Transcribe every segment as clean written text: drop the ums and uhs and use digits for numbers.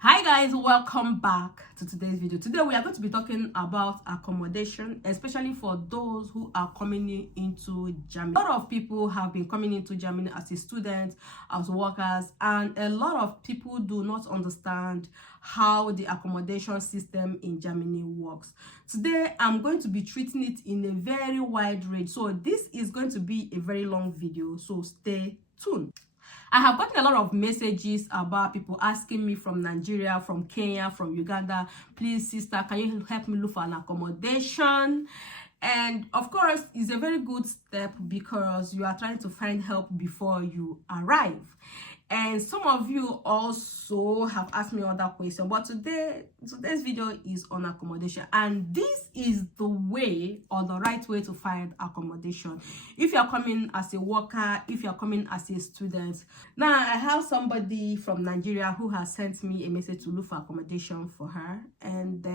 Hi guys, welcome back to today's video. Today we are going to be talking about accommodation, especially for those who are coming into Germany. A lot of people have been coming into Germany as a student, as workers, and a lot of people do not understand how the accommodation system in Germany works. Today I'm going to be treating it in a very wide range, so this is going to be a very long video, so stay tuned. I have gotten a lot of messages about people asking me from Nigeria, from Kenya, from Uganda, please sister, can you help me look for an accommodation? And of course, it's a very good step because you are trying to find help before you arrive. And some of you also have asked me other questions, but today's video is on accommodation, and this is the way or the right way to find accommodation if you're coming as a worker, if you're coming as a student. Now I have somebody from Nigeria who has sent me a message to look for accommodation for her, and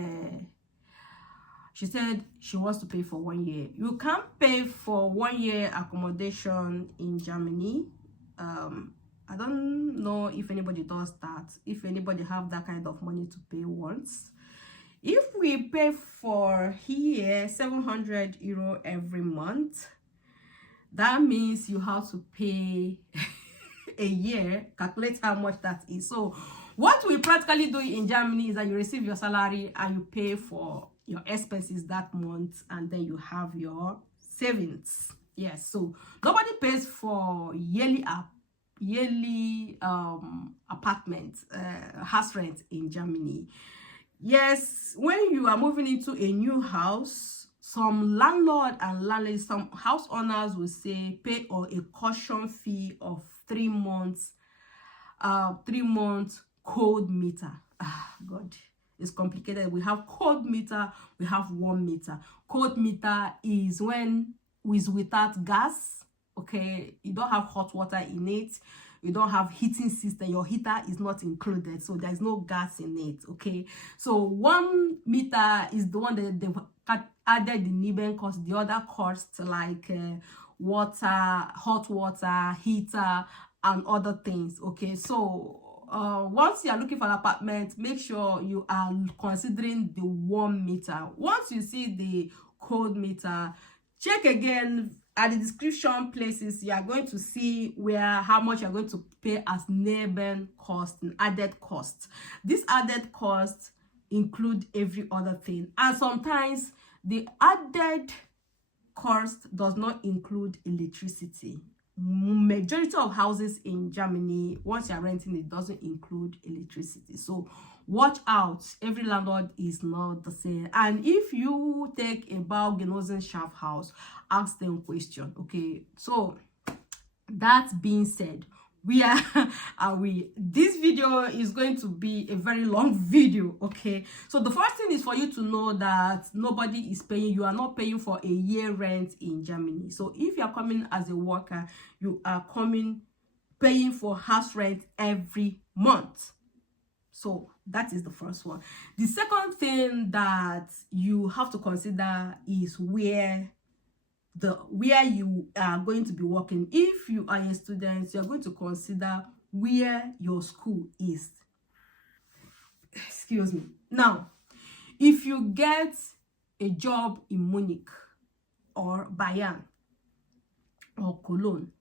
she said she wants to pay for 1 year. You can't pay for 1 year accommodation in Germany. I don't know if anybody does that, if anybody have that kind of money to pay once. If we pay for here 700 euro every month, that means you have to pay a year. Calculate how much that is. So what we practically do in Germany is that you receive your salary and you pay for your expenses that month, and then you have your savings. Yes, so nobody pays for yearly apartment house rent in Germany. Yes, when you are moving into a new house, some landlord and landlady, some house owners will say pay or a caution fee of 3 months cold meter. God, it's complicated. We have cold meter, we have warm meter. Cold meter is when is without gas. Okay, you don't have hot water in it, you don't have heating system, your heater is not included, so there's no gas in it. Okay, so 1 meter is the one that they've added the neben cost, the other costs like water, hot water, heater, and other things. Okay, so once you are looking for an apartment, make sure you are considering the warm meter. Once you see the cold meter, check again at the description places. You are going to see how much you're going to pay as neben cost and added cost. This added cost include every other thing, and sometimes the added cost does not include electricity. Majority of houses in Germany, once you're renting, it doesn't include electricity, so watch out. Every landlord is not the same, and if you take a Baugenossenschaft house, ask them question. Okay, so that being said, this video is going to be a very long video. Okay, so the first thing is for you to know that nobody is paying. You are not paying for a year rent in Germany. So if you are coming as a worker, you are paying for house rent every month. So that is the first one. The second thing that you have to consider is where you are going to be working. If you are a student, you are going to consider where your school is. Excuse me. Now, if you get a job in Munich or Bayern or Cologne,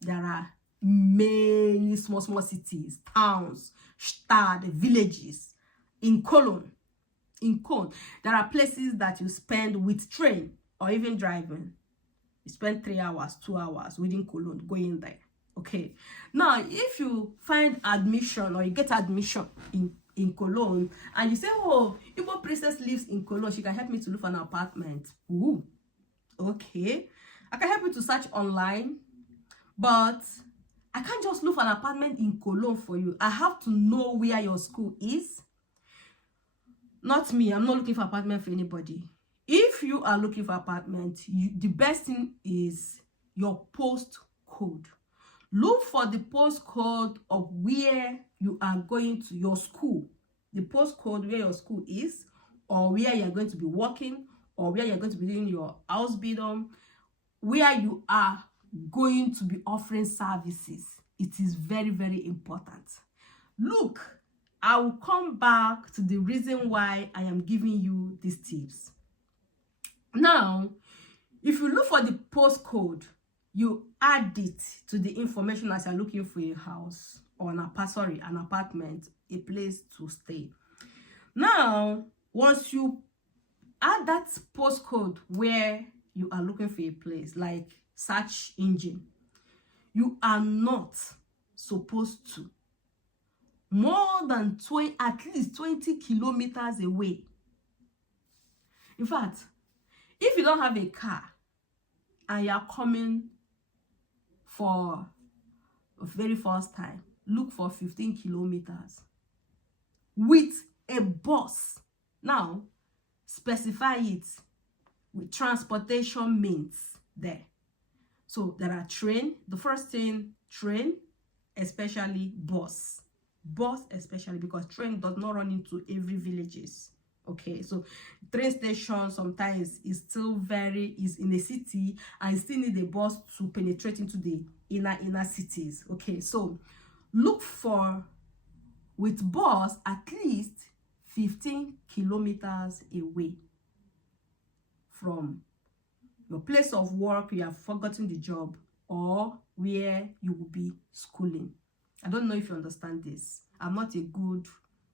there are many small cities, towns, stadt, villages. In Cologne, there are places that you spend with train or even driving. You spend 3 hours, 2 hours within Cologne going there. Okay, now if you find admission or you get admission in Cologne and you say, oh, Igbo princess lives in Cologne, she can help me to look for an apartment. Ooh, okay, I can help you to search online, but I can't just look for an apartment in Cologne for you. I have to know where your school is. Not me, I'm not looking for apartment for anybody. If you are looking for apartment, the best thing is your postcode. Look for the postcode of where you are going to your school. The postcode where your school is, or where you're going to be working, or where you're going to be doing your Ausbildung, where you are going to be offering services. It is very, very important. Look, I will come back to the reason why I am giving you these tips. Now, if you look for the postcode, you add it to the information as you're looking for a house or an apartment, a place to stay. Now, once you add that postcode where you are looking for a place, like search engine, you are not supposed to more than at least 20 kilometers away. In fact, if you don't have a car and you are coming for the very first time, look for 15 kilometers with a bus. Now, specify it with transportation means there. So there are train. The first thing, train, especially bus. Bus especially, because train does not run into every villages. Okay, so train station sometimes is in a city and you still need a bus to penetrate into the inner cities. Okay, so look for, with bus, at least 15 kilometers away from your place of work, you have forgotten the job, or where you will be schooling. I don't know if you understand this. I'm not a good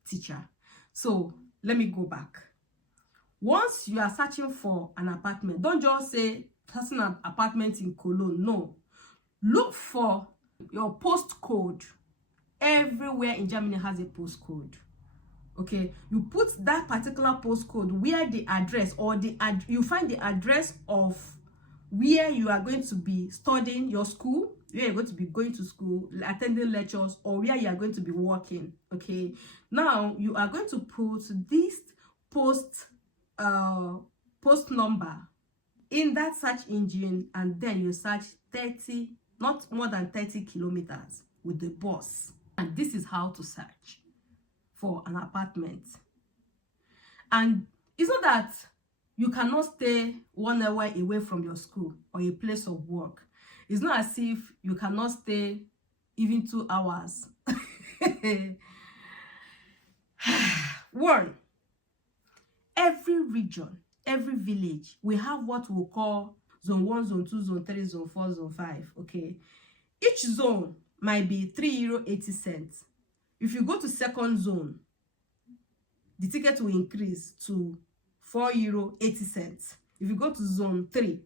teacher. So let me go back. Once you are searching for an apartment, don't just say searching an apartment in Cologne. No. Look for your postcode. Everywhere in Germany has a postcode. Okay, you put that particular postcode where the address, or you find the address of where you are going to be studying your school, where you're going to be going to school, attending lectures, or where you are going to be working. Okay, now you are going to put this post number in that search engine, and then you search 30, not more than 30 kilometers with the bus. And this is how to search for an apartment. And it's not that you cannot stay 1 hour away from your school or a place of work. It's not as if you cannot stay even 2 hours. One, every region, every village, we have what we call zone 1, zone 2, zone 3, zone 4, zone 5. Okay, each zone might be €3.80. If you go to second zone, the ticket will increase to €4.80. If you go to zone 3,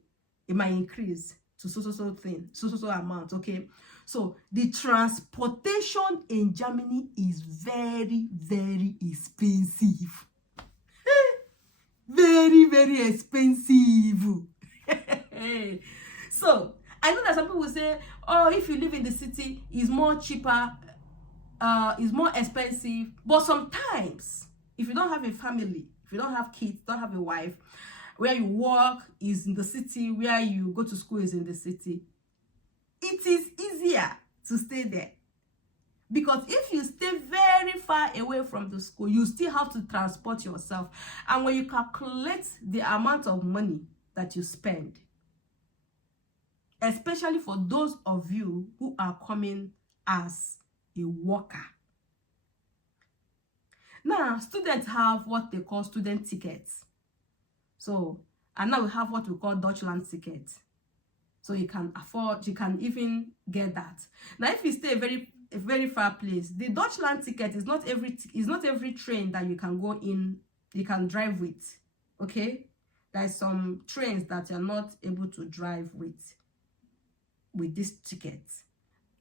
it might increase to so amount. Okay, so the transportation in Germany is very, very expensive. Very expensive. So I know that some people will say, oh, if you live in the city, it's more cheaper, it's more expensive. But sometimes, if you don't have a family, if you don't have kids, don't have a wife, where you work is in the city, where you go to school is in the city, it is easier to stay there. Because if you stay very far away from the school, you still have to transport yourself. And when you calculate the amount of money that you spend, especially for those of you who are coming as a worker. Now, students have what they call student tickets. So, and now we have what we call Deutschland tickets. So you can afford, you can even get that. Now, if you stay a very far place, the Deutschland ticket is not every train that you can go in, you can drive with. Okay, there's some trains that you're not able to drive with this ticket.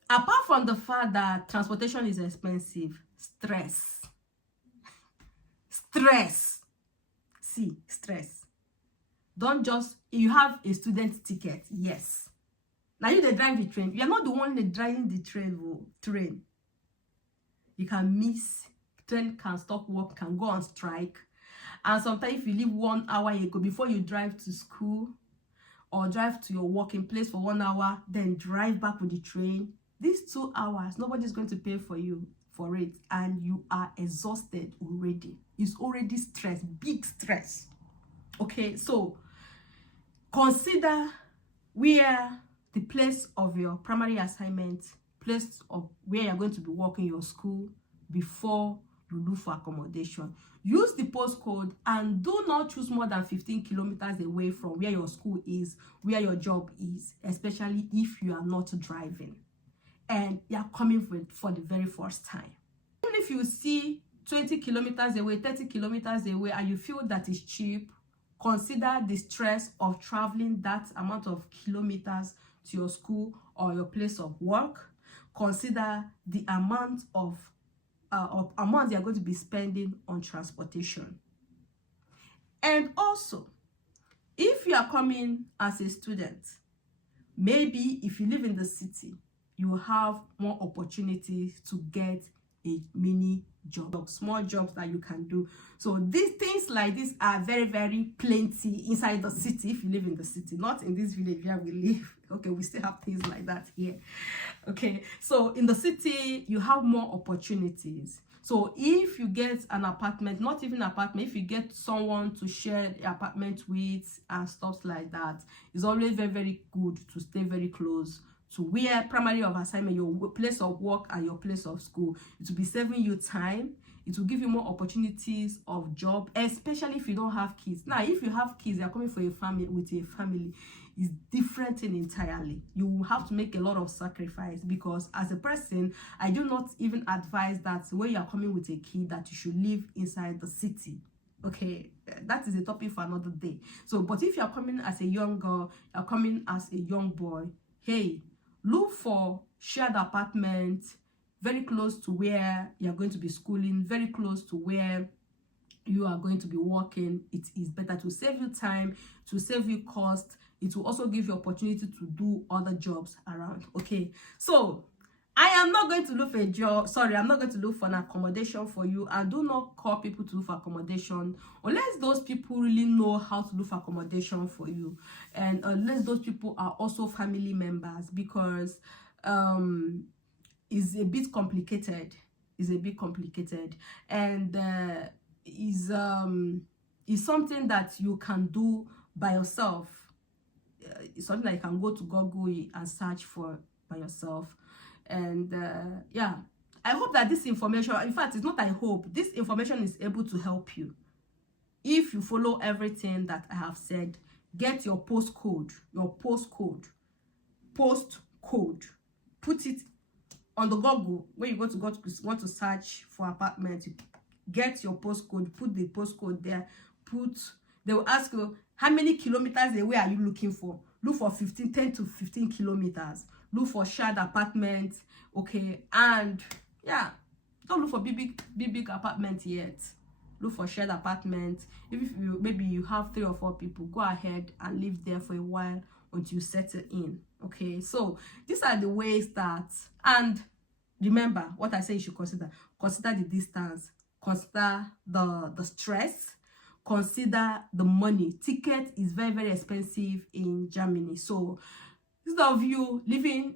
Apart from the fact that transportation is expensive, stress. Don't just, you have a student ticket, yes. Now you drive the train. You're not the one driving the train. You can miss, train can stop work, can go on strike. And sometimes if you leave 1 hour ago before you drive to school, or drive to your working place for 1 hour, then drive back with the train, these 2 hours, nobody's going to pay for you for it, and you are exhausted already. It's already stress, big stress. Okay, so consider where the place of your primary assignment, place of where you're going to be working, your school, before you look for accommodation. Use the postcode and do not choose more than 15 kilometers away from where your school is, where your job is, especially if you are not driving and you are coming for the very first time. Even if you see 20 kilometers away, 30 kilometers away, and you feel that is cheap, consider the stress of traveling that amount of kilometers to your school or your place of work. Consider the amount of amount you're going to be spending on transportation. And also, if you are coming as a student, maybe if you live in the city, you will have more opportunities to get a mini job, small jobs that you can do. So these things like this are very, very plenty inside the city if you live in the city, not in this village where we live. Okay, we still have things like that here. Okay, so in the city you have more opportunities. So if you get an apartment, not even apartment, if you get someone to share the apartment with and stuff like that, it's always very, very good to stay very close to where primary of assignment, your place of work and your place of school. It will be saving you time. It will give you more opportunities of job, especially if you don't have kids. Now, if you have kids, you're coming for a family with a family, is different thing entirely. You will have to make a lot of sacrifice, because as a person, I do not even advise that when you are coming with a kid that you should live inside the city. Okay, that is a topic for another day. So, but if you are coming as a young girl, you're coming as a young boy, hey, look for shared apartment very close to where you're going to be schooling, very close to where you are going to be working. It is better to save you time, to save you cost. It will also give you opportunity to do other jobs around. Okay, so I am not going to look for a job. Sorry, I'm not going to look for an accommodation for you. I do not call people to look for accommodation unless those people really know how to look for accommodation for you, and unless those people are also family members, because it's a bit complicated. It's a bit complicated, and is something that you can do by yourself. It's something that you can go to Google and search for by yourself. And yeah, I hope that this information, in fact, it's not I hope, this information is able to help you. If you follow everything that I have said, get your postcode, put it on the Google. When you want to search for apartment, you get your postcode, put the postcode there, they will ask you, how many kilometers away are you looking for? Look for 10 to 15 kilometers. Look for shared apartment. Okay, and yeah, don't look for big apartment yet. Look for shared apartment. If maybe you have 3 or 4 people, go ahead and live there for a while until you settle in. Okay, so these are the ways that, and remember what I say you should consider the distance, consider the stress, consider the money. Ticket is very, very expensive in Germany. So instead of you living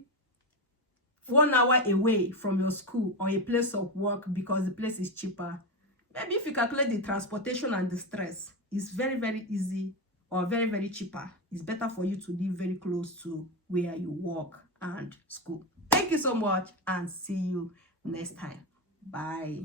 1 hour away from your school or a place of work because the place is cheaper, maybe if you calculate the transportation and the stress, it's very, very easy or very, very cheaper. It's better for you to live very close to where you work and school. Thank you so much, and see you next time. Bye.